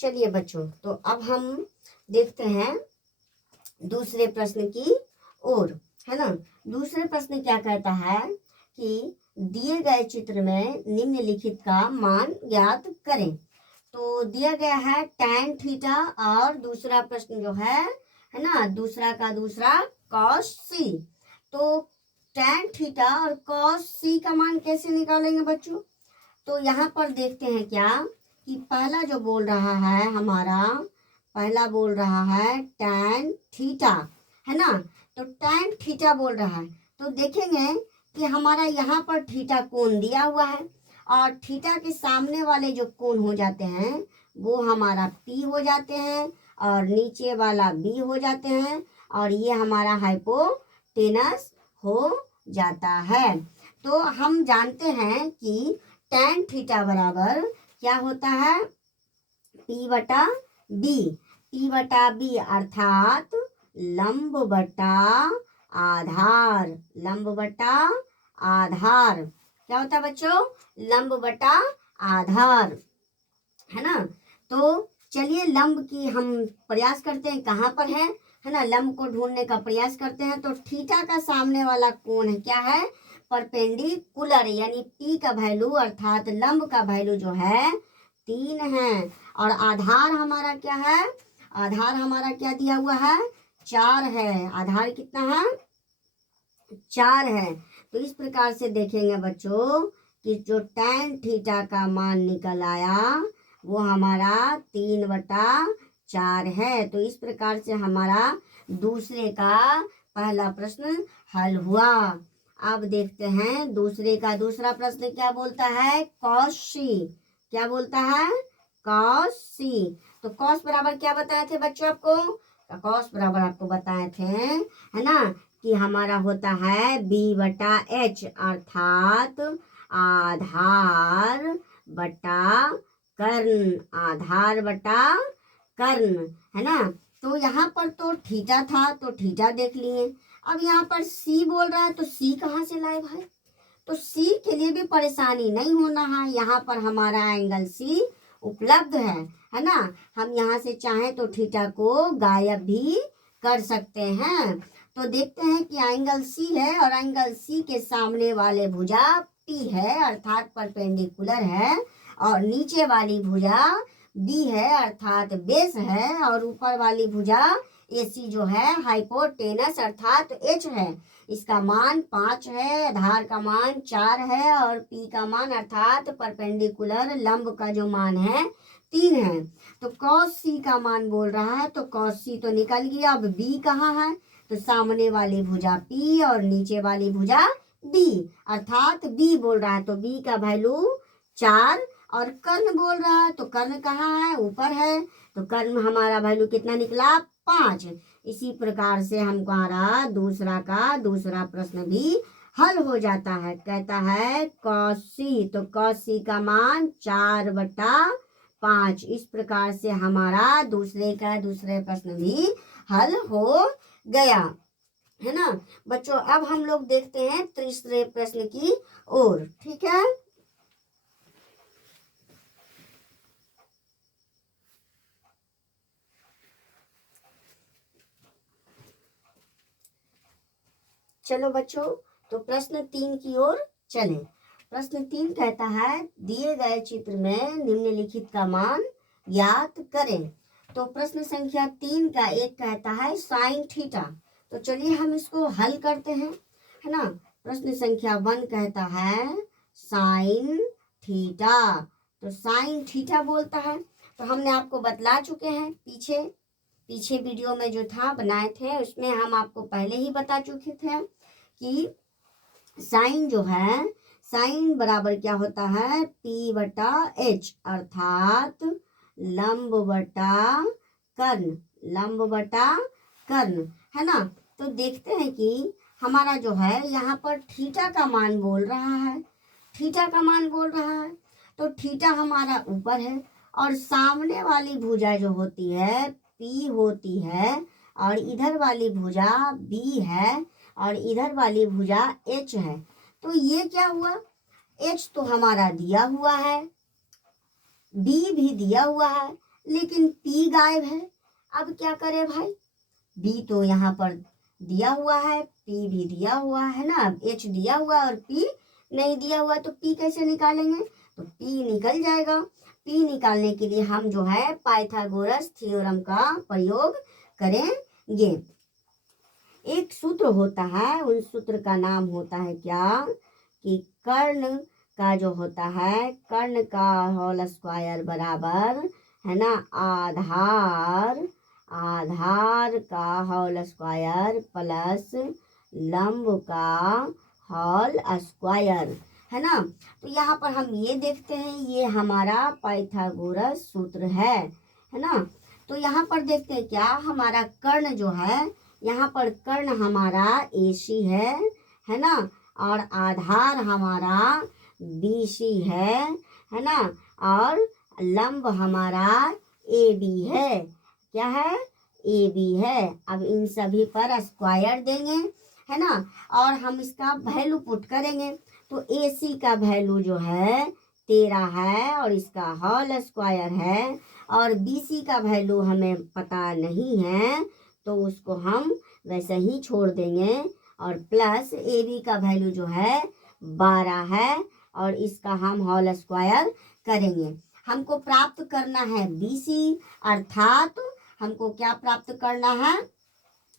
चलिए बच्चों, तो अब हम देखते हैं दूसरे प्रश्न की ओर, है ना। दूसरे प्रश्न क्या कहता है कि दिए गए चित्र में निम्नलिखित का मान ज्ञात करें। तो दिया गया है tan थीटा और दूसरा प्रश्न जो है ना, दूसरा का दूसरा cos c। तो tan थीटा और cos c का मान कैसे निकालेंगे बच्चों? तो यहाँ पर देखते हैं क्या कि पहला जो बोल रहा है हमारा, पहला बोल रहा है tan थीटा, है ना। तो tan थीटा बोल रहा है, तो देखेंगे कि हमारा यहाँ पर थीटा कोण दिया हुआ है और थीटा के सामने वाले जो कोण हो जाते हैं वो हमारा P हो जाते हैं और नीचे वाला B हो जाते हैं और ये हमारा हाइपोटेनस हो जाता है। तो हम जानते हैं कि tan थीटा बराबर क्या होता है, P बटा B। P बटा B अर्थात लंब बटा आधार, लंब बटा आधार क्या होता है बच्चों, लंब बटा आधार, है ना। तो चलिए लंब की हम प्रयास करते हैं, कहाँ पर है ना, लंब को ढूंढने का प्रयास करते हैं। तो थीटा का सामने वाला कोण है क्या है, परपेंडिकुलर, यानी P का वैल्यू अर्थात लंब का वैल्यू जो है 3 है और आधार हमारा क्या है, आधार हमारा क्या दिया हुआ है, 4 है। आधार कितना है, 4 है। तो इस प्रकार से देखेंगे बच्चों कि जो tan थीटा का मान निकल आया वो हमारा 3/4 है। तो इस प्रकार से हमारा दूसरे का पहला प्रश्न हल हुआ। अब देखते हैं दूसरे का दूसरा प्रश्न क्या बोलता है, cos c। क्या बोलता है, cos c। तो cos बराबर क्या बताए थे बच्चों आपको, cos बराबर आपको बताए थे, है ना, कि हमारा होता है B बटा H अर्थात आधार बटा कर्ण, आधार बटा कर्ण, है ना। तो यहाँ पर तो थीटा था तो थीटा देख लिए। अब यहाँ पर C बोल रहा है तो C कहाँ से लाए भाई, तो C के लिए भी परेशानी नहीं होना है, यहाँ पर हमारा एंगल C उपलब्ध है ना। हम यहाँ से चाहें तो थीटा को गायब भी कर सकते हैं। तो देखते हैं कि एंगल C है और एंगल C के सामने वाले भुजा P है अर्थात परपेंडिकुलर है और नीचे वाली भुजा B है अर्थात बेस है और ऊपर वाली भुजा AC जो है हाइपोटेनस अर्थात H है। इसका मान 5 है, आधार का मान 4 है और P का मान अर्थात परपेंडिकुलर लंब का जो मान है 3 है। तो cos C का मान बोल रहा है तो cos C तो निकल गया। अब B कहाँ है, तो सामने वाली भुजा P और नीचे वाली भुजा B अर्थात B बोल रहा है तो B का वैल्यू 4 और कर्ण बोल रहा है तो कर्ण कहाँ है, ऊपर है, तो कर्ण हमारा वैल्यू कितना निकला, 5। इसी प्रकार से हमारा दूसरा का दूसरा प्रश्न भी हल हो जाता है। कहता है cos C, तो cos C का मान 4/5। इस प्रकार से हमारा दूसरे का दूसरे प्रश्न भी हल हो गया, है ना बच्चों। अब हम लोग देखते हैं तीसरे प्रश्न की ओर, ठीक है। चलो बच्चों, तो प्रश्न 3 की ओर चलें। प्रश्न 3 कहता है दिए गए चित्र में निम्नलिखित का मान ज्ञात करें। तो प्रश्न संख्या 3 का एक कहता है साइन थीटा। तो चलिए हम इसको हल करते हैं, है ना। प्रश्न संख्या 1 कहता है साइन थीटा। तो साइन थीटा बोलता है, तो हमने आपको बतला चुके हैं पीछे वीडियो में जो था बनाए थे उसमें हम आपको पहले ही बता चुके थे कि साइन जो है, साइन बराबर क्या होता है, P बटा H अर्थात लंब बटा कर्ण, लंब बटा कर्ण, है ना। तो देखते हैं कि हमारा जो है यहाँ पर थीटा का मान बोल रहा है, थीटा का मान बोल रहा है, तो थीटा हमारा ऊपर है और सामने वाली भुजा जो होती है P होती है और इधर वाली भुजा B है और इधर वाली भुजा H है। तो ये क्या हुआ, H तो हमारा दिया हुआ है, B भी दिया हुआ है, लेकिन पी गायब है। अब क्या करें भाई, बी तो यहाँ पर दिया हुआ है, पी भी दिया हुआ है ना, एच दिया हुआ और पी नहीं दिया हुआ, तो पी कैसे निकालेंगे, तो पी निकल जाएगा। पी निकालने के लिए हम जो है पाइथागोरस थ्योरम का प्रयोग करेंगे। एक सूत्र होता है, उन सूत्र का नाम होता है क्या, कि कर्ण का जो होता है, कर्ण का होल स्क्वायर बराबर है ना आधार का होल स्क्वायर प्लस लंब का होल स्क्वायर, है ना। तो यहाँ पर हम ये देखते हैं, ये हमारा पाइथागोरस सूत्र है ना। तो यहाँ पर देखते हैं क्या, हमारा कर्ण जो है, यहाँ पर कर्ण हमारा AC है ना, और आधार हमारा BC है ना, और लंब हमारा AB है। क्या है, AB है। अब इन सभी पर स्क्वायर देंगे, है ना, और हम इसका वैल्यू पुट करेंगे। तो AC का वैल्यू जो है 13 है और इसका होल स्क्वायर है, और BC का वैल्यू हमें पता नहीं है तो उसको हम वैसे ही छोड़ देंगे, और प्लस AB का वैल्यू जो है 12 है और इसका हम होल स्क्वायर करेंगे। हमको प्राप्त करना है BC, अर्थात हमको क्या प्राप्त करना है,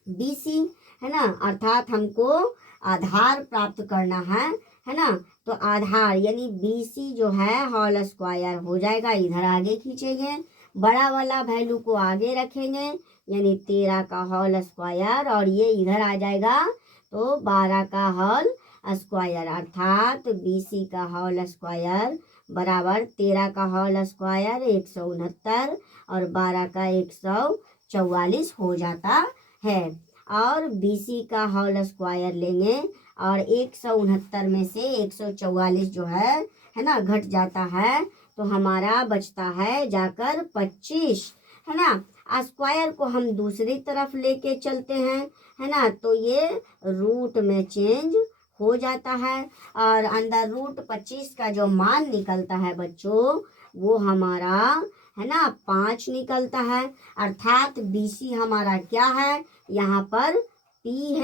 BC, है ना, अर्थात हमको आधार प्राप्त करना है ना। तो आधार यानी BC जो है होल स्क्वायर हो जाएगा, इधर आगे खींचेंगे, बड़ा वाला वैल्यू को आगे रखेंगे, यानी 13 का होल स्क्वायर, और ये इधर आ जाएगा तो 12 का होल स्क्वायर, अर्थात BC का होल स्क्वायर बराबर 13 का होल स्क्वायर 169 और 12 का 144 हो जाता है। और BC का होल स्क्वायर लेंगे और 169 में से 144 जो है ना, घट जाता है, तो हमारा बचता है जाकर 25, है ना। स्क्वायर को हम दूसरी तरफ लेके चलते हैं, है ना, तो ये रूट में चेंज हो जाता है, और अंदर रूट 25 का जो मान निकलता है बच्चों, वो हमारा है ना 5 निकलता है। अर्थात BC हमारा क्या है, यहाँ पर P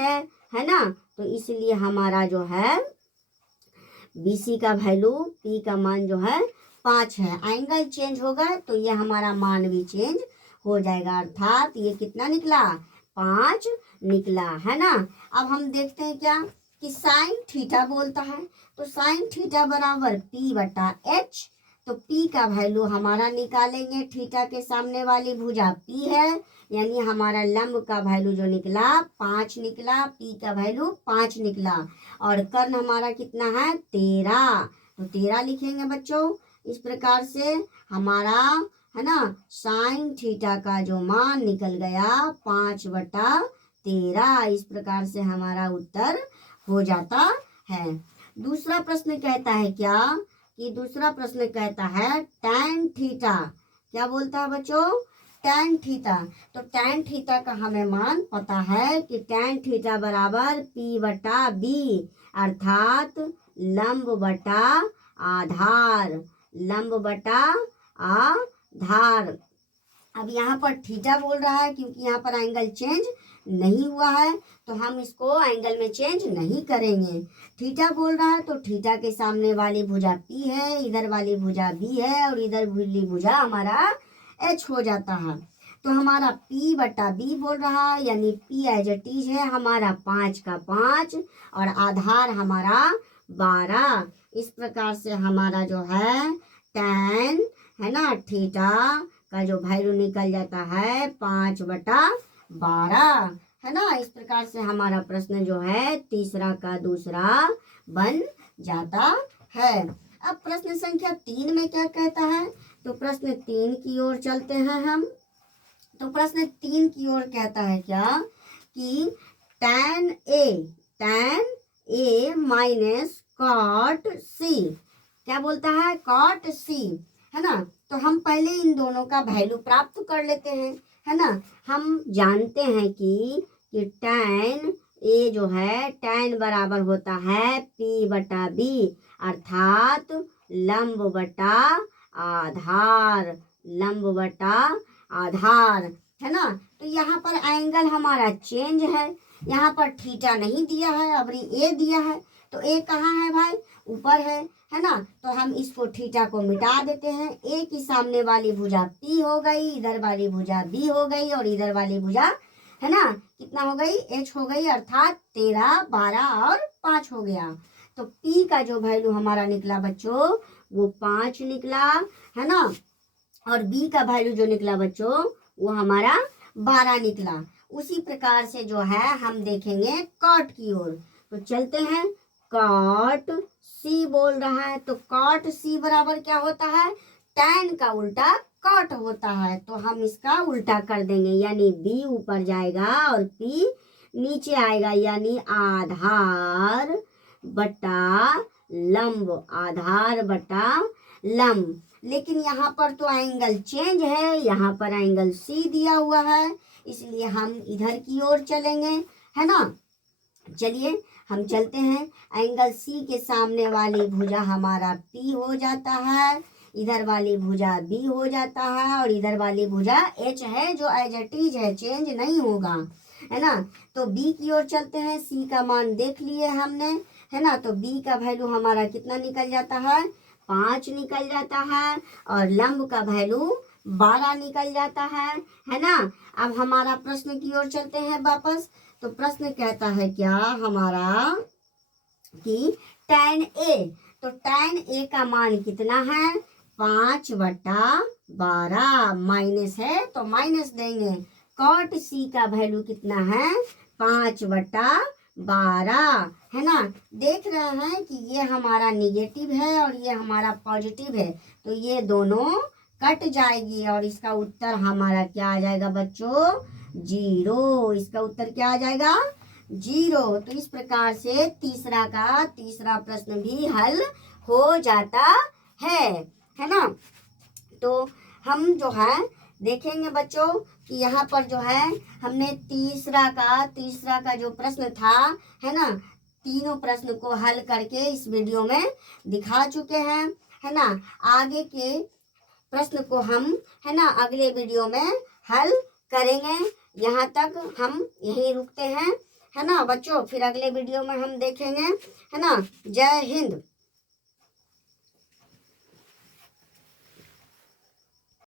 है ना, तो इसलिए हमारा जो है BC का वैल्यू, P का मान जो है 5 है। एंगल चेंज होगा तो ये हमारा मान भी चेंज हो जाएगा, अर्थात ये कितना निकला, 5 निकला, है ना। अब हम देखते हैं क्या, कि साइन थीटा बोलता है, तो साइन थीटा बराबर P/H, तो P का वैल्यू हमारा निकालेंगे, थीटा के सामने वाली भुजा P है, यानी हमारा लंब का वैल्यू जो निकला 5 निकला, P का वैल्यू 5 निकला, और कर्ण हमारा कितना है 13, तो 13 लिखेंगे बच्चों। इस प्रकार से हमारा है ना साइन थीटा का जो मान निकल गया 5/13, इस प्रकार से हमारा उत्तर हो जाता है। दूसरा प्रश्न कहता है क्या, कि दूसरा प्रश्न कहता है tan थीटा, क्या बोलता है बच्चों, tan थीटा। तो tan थीटा का हमें मान पता है कि tan थीटा बराबर P/B, अर्थात लंब बटा आधार, लंब बटा आधार। अब यहाँ पर थीटा बोल रहा है, क्योंकि यहाँ पर एंगल चेंज नहीं हुआ है तो हम इसको एंगल में चेंज नहीं करेंगे। थीटा बोल रहा है तो थीटा के सामने वाली भुजा P है, इधर वाली भुजा B है, और इधर वाली भुजा हमारा H हो जाता है। तो हमारा P/B बोल रहा है, यानी P एज इट इज है हमारा 5 का 5, और आधार हमारा 12। इस प्रकार से हमारा जो है tan है ना थीटा का जो वैल्यू निकल जाता है 5/12, है ना। इस प्रकार से हमारा प्रश्न जो है तीसरा का दूसरा बन जाता है। अब प्रश्न संख्या 3 में क्या कहता है, तो प्रश्न 3 की ओर चलते हैं हम। तो प्रश्न 3 की ओर कहता है क्या, कि tan A minus cot C, क्या बोलता है, cot C, है ना। तो हम पहले इन दोनों का वैल्यू प्राप्त कर लेते हैं, है ना। हम जानते हैं कि tan A जो है tan बराबर होता है P/B, अर्थात लंब बटा आधार, लंब बटा आधार, है ना। तो यहाँ पर एंगल हमारा चेंज है, यहाँ पर थीटा नहीं दिया है, अब ए दिया है। तो ए कहाँ है भाई, ऊपर है ना। तो हम इसको थीटा को मिटा देते हैं। ए की सामने वाली भुजा पी हो गई, इधर वाली भुजा बी हो गई, और इधर वाली भुजा, है ना, कितना हो गई, एच हो गई, अर्थात 13, 12 और 5 हो गया। तो पी का जो वैल्यू हमारा निकला बच्चों वो 5 निकला, है ना। और बी का वैल्यू जो निकला बच्चों वो हमारा 12 निकला। उसी प्रकार से जो है हम देखेंगे कॉट की ओर। तो चलते हैं, कॉट सी बोल रहा है। तो कॉट सी बराबर क्या होता है, टैन का उल्टा कॉट होता है। तो हम इसका उल्टा कर देंगे, यानी बी ऊपर जाएगा और पी नीचे आएगा, यानी आधार बटा लंब, आधार बटा लंब। लेकिन यहाँ पर तो एंगल चेंज है, यहाँ पर एंगल सी दिया हुआ है, इसलिए हम इधर की ओर चलेंगे, है ना। चलिए हम चलते हैं। एंगल सी के सामने वाली भुजा हमारा पी हो जाता है, इधर वाली भुजा बी हो जाता है, और इधर वाली भुजा एच है, जो एज इट इज है, चेंज नहीं होगा, है ना। तो बी की ओर चलते हैं। सी का मान देख लिए हमने, है ना। तो बी का वैल्यू हमारा कितना निकल जाता है, 5 निकल जाता है, और लंब का वैल्यू 12 निकल जाता है ना। अब हमारा प्रश्न की ओर चलते हैं वापस। तो प्रश्न कहता है क्या हमारा कि tan ए, तो tan ए का मान कितना है, 5/12, माइनस है तो माइनस देंगे। कॉट सी का वैल्यू कितना है, 5/12, है ना। देख रहे हैं कि ये हमारा निगेटिव है और ये हमारा पॉजिटिव है, तो ये दोनों कट जाएगी और इसका उत्तर हमारा क्या आ जाएगा बच्चों, 0। इसका उत्तर क्या आ जाएगा, 0। तो इस प्रकार से तीसरा प्रश्न भी हल हो जाता है ना। तो हम जो है देखेंगे बच्चों कि यहाँ पर जो है हमने तीसरा का जो प्रश्न था, है ना, तीनों प्रश्न को हल करके इस वीडियो में दिखा चुके हैं, है ना। आगे के प्रश्न को हम, है ना, अगले वीडियो में हल करेंगे। यहाँ तक हम यहीं रुकते हैं, है ना बच्चों। फिर अगले वीडियो में हम देखेंगे, है ना। जय हिंद।